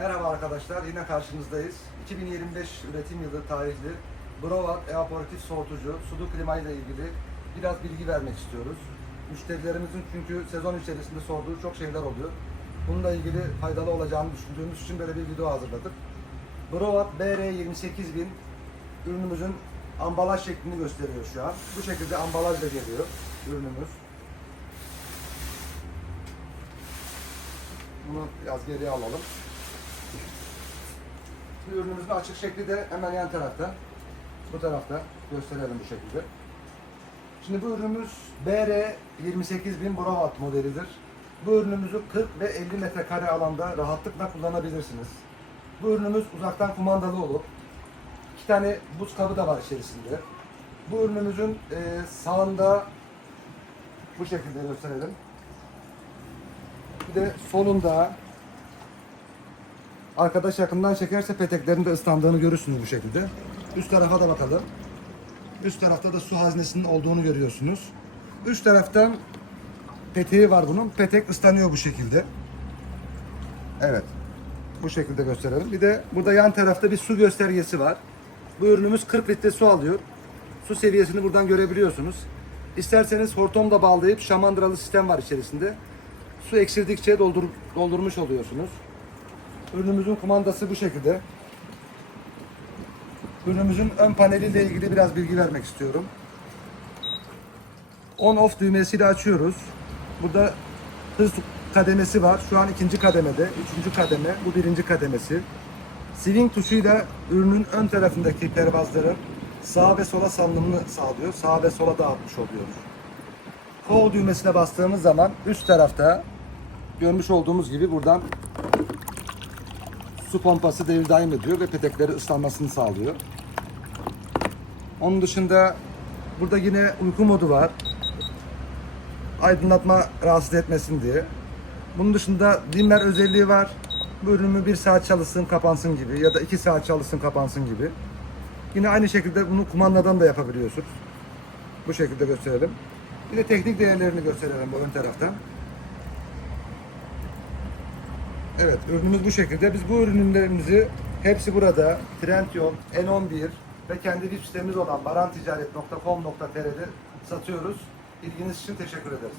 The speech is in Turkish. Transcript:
Merhaba arkadaşlar, yine karşınızdayız. 2025 üretim yılı tarihli Brovat evaporatif soğutucu, sulu klima ile ilgili biraz bilgi vermek istiyoruz. Müşterilerimizin çünkü sezon içerisinde sorduğu çok şeyler oluyor. Bununla ilgili faydalı olacağını düşündüğümüz için böyle bir video hazırladık. Brovat BR28000 ürünümüzün ambalaj şeklini gösteriyor şu an. Bu şekilde ambalajla geliyor ürünümüz. Bunu biraz geriye alalım. Ürünümüzün açık şekli de hemen yan tarafta. Bu tarafta gösterelim bu şekilde. Şimdi bu ürünümüz BR 28000 Brovat modelidir. Bu ürünümüzü 40 ve 50 metrekare alanda rahatlıkla kullanabilirsiniz. Bu ürünümüz uzaktan kumandalı olup iki tane buz kabı da var içerisinde. Bu ürünümüzün e, sağında bu şekilde gösterelim. Bir de solunda arkadaş yakından çekerse peteklerin de ıslandığını görürsünüz bu şekilde. Üst tarafa da bakalım. Üst tarafta da su haznesinin olduğunu görüyorsunuz. Üst taraftan peteği var bunun. Petek ıslanıyor bu şekilde. Evet. Bu şekilde gösterelim. Bir de burada yan tarafta bir su göstergesi var. Bu ürünümüz 40 litre su alıyor. Su seviyesini buradan görebiliyorsunuz. İsterseniz hortumla bağlayıp şamandıralı sistem var içerisinde. Su eksildikçe doldur, doldurmuş oluyorsunuz. Ürünümüzün kumandası bu şekilde. Ürünümüzün ön paneliyle ilgili biraz bilgi vermek istiyorum. On off düğmesiyle açıyoruz. Burada hız kademesi var. Şu an ikinci kademede. Üçüncü kademe. Bu birinci kademesi. Swing tuşuyla ürünün ön tarafındaki pervazların sağa ve sola salınımını sağlıyor. Sağa ve sola dağıtmış oluyoruz. Kol düğmesine bastığımız zaman üst tarafta görmüş olduğumuz gibi buradan su pompası devir daim ediyor ve petekleri ıslanmasını sağlıyor. Onun dışında burada yine uyku modu var. Aydınlatma rahatsız etmesin diye. Bunun dışında dimmer özelliği var. Bu ürünümü bir saat çalışsın kapansın gibi ya da iki saat çalışsın kapansın gibi. Yine aynı şekilde bunu kumandadan da yapabiliyorsunuz. Bu şekilde gösterelim. Bir de teknik değerlerini gösterelim bu ön taraftan. Evet, ürünümüz bu şekilde. Biz bu ürünlerimizi hepsi burada Trendyol, N11 ve kendi web sitemiz olan baranticaret.com.tr'de satıyoruz. İlginiz için teşekkür ederiz.